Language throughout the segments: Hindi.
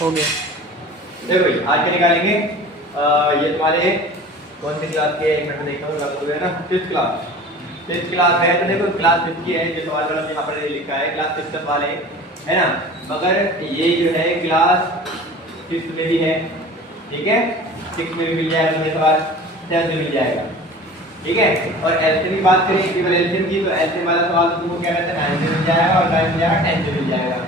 हो गया। देखो भाई आज के निकालेंगे ये तुम्हारे कौन सी क्लास के, एक मिनट देखता हूँ, लगभग है ना फिफ्थ क्लास है। तो देखो क्लास फिफ्थ की है, जो सवाल वाला यहाँ पर लिखा है क्लास फिफ्थ वाले है ना, मगर ये जो है क्लास फिफ्थ में भी है, ठीक है, सिक्स में भी मिल जाएगा मुझे सवाल, सेवन में मिल जाएगा, ठीक है। और एलसीएम की बात करें केवल एलसीएम की, तो एलसीएम वाला सवाल तो तुमको क्या कहते हैं 9 में मिल जाएगा और 9 मिल जाएगा 10 में मिल जाएगा।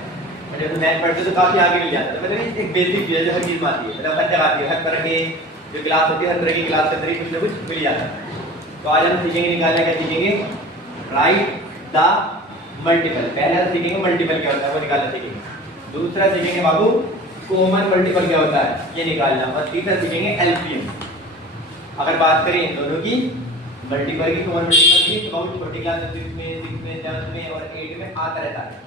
और जब मैथ पढ़ते तो काफी आगे मिल जाता है, मतलब एक बेसिक चीज है जो हर चीज में आती है, मतलब हर जगह आती है, हर तरह के जो क्लास होती है हर तरह की क्लास के अंदर कुछ ना कुछ मिल जाता है। तो आज हम सीखेंगे निकालना, क्या सीखेंगे, राइट द मल्टीपल। पहले हम सीखेंगे मल्टीपल क्या होता है वो निकालना सीखेंगे, दूसरा सीखेंगे बाबू कॉमन मल्टीपल क्या होता है ये निकालना, और तीसरा सीखेंगे एलसीएम। अगर बात करें दोनों की मल्टीपल की, कॉमन मल्टीपल की, तो बहुत छोटी क्लास में 6 में 7 में और 8 में आता रहता है।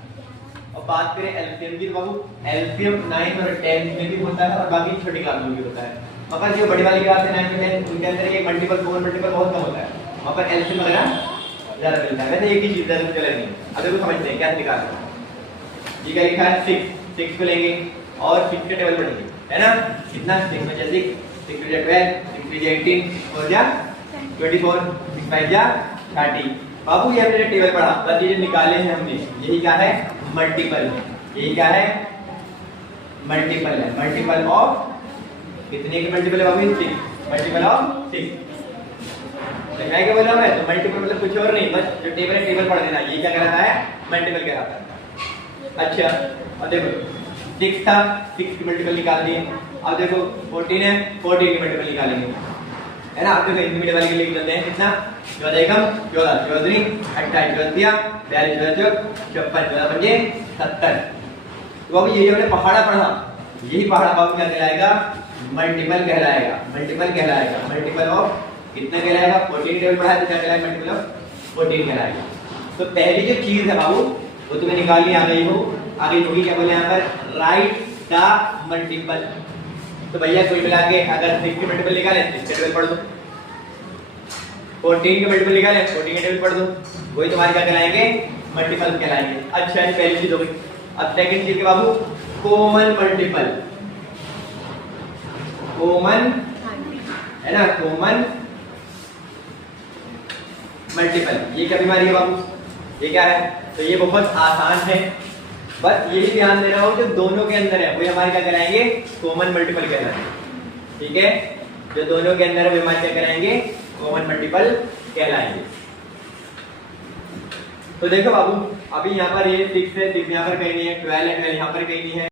और बात करें एलसीएम की, तो बाबू एलसीएम 9 और 10 में भी होता है और बाकी छोटी क्लास में भी होता है, मगर जो बड़ी वाली क्लास है 9 में 10 उनके अंदर ये मल्टीपल कॉमन मल्टीपल बहुत कम होता है, मगर एलसीएम वगैरह ज्यादा मिलता है। वैसे एक ही चीज है, कुछ अलग नहीं। अब देखो समझते हैं क्या निकालना है। ये क्या लिखा है 6 को लेंगे और 6 के टेबल पढ़ेंगे, है ना, कितना 6 में 6 6 में 12 6 में 18 और जा 24 6 में जा 30। बाबू ये हमने टेबल पढ़ा, बस ये निकाले हैं हमने, यही क्या है मल्टीपल है, यही क्या है मल्टीपल है, मल्टीपल ऑफ कितने के मल्टीपल है बाबू 6, मल्टीपल ऑफ 6। मैं क्या बोल रहा हूं, मैं तो मल्टीपल मतलब कुछ और नहीं, बस जो टेबल है टेबल पढ़ देना, ये क्या कहलाता है मल्टीपल कहलाता है। अच्छा और देखो 6 था, 6 की मल्टीपल निकाल दिए। अब देखो 14 है, 14 की मल्टीपल निकालेंगे, है ना। अब देखो इंटरमीडिएट वाले के लिए चलते हैं, कितना 14 एकम 14 14 28 14 42 54 54 55 70। तो बाबू ये जो हमने पहाड़ा पढ़ा, यही पहाड़ा बाबू क्या कहलाएगा मल्टीपल कहलाएगा, मल्टीपल कहलाएगा, मल्टीपल ऑफ कितना कहलाएगा 14 टेबल पढ़ा है तो क्या कहलाएगा मल्टीपल ऑफ 14 कहलाएगा। तो पहली जो चीज है बाबू वो तुम्हें निकालनी आ गई हो, आगे होगी क्या बोले यहाँ पर राइट द मल्टीपल। तो भैया कोई मिला के अगर 6 के मल्टीपल निकाले 6 के टेबल पढ़ दो, 14 के मल्टीपल निकाले 14 के टेबल पढ़ दो, वही तुम्हारे क्या कहलाएंगे मल्टीपल कहलाएंगे। अच्छा ये पहली चीज हो गई। अब सेकंड चीज के बाबू कॉमन मल्टीपल, कॉमन है ना, कॉमन मल्टीपल, ये क्या बीमारी है बाबू, ये क्या है, तो ये बहुत आसान है, बस यही ध्यान देना हो जो दोनों के अंदर है वही हमारे क्या कराएंगे कॉमन मल्टीपल कहलाएंगे, ठीक है, जो दोनों के अंदर है वही हमारे क्या कराएंगे कॉमन मल्टीपल कहलाएंगे। तो देखो बाबू अभी यहाँ पर ये 6 है, 6 यहाँ पर कहीं नहीं है, 12 है, 12 यहाँ पर कहीं नहीं है।